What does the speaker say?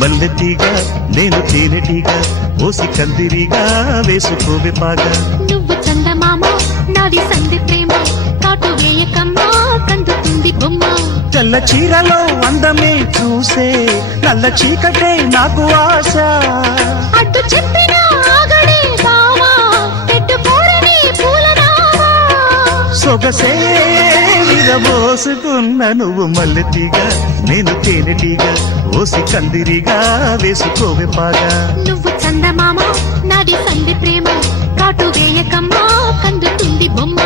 మల్లెటీగా నేను తేనెటీగా ఓసి కందిరిగా వేసుకోవే పాగా. నువ్వు చందమామ నాది సంధి ప్రేమ కాటు వేయకమ్మా కందుతుంది బొమ్మ. తెల్ల చీరలో అందమే చూసే నల్ల చీకటే నాకు ఆశ. అడ్డు చెప్పిన ఆగడే బావా పెట్టుకోరని పూలనావా. సొగసే విరబోసుకున్న నువ్వు మల్లెటీగా నేను తేనెటీగా ఓసి కందిరిగా వేసుకోవే పాగా. నువ్వు చందమామ నాది సంధి ప్రేమ కాటు వేయకమ్మా కందుతుంది బొమ్మ.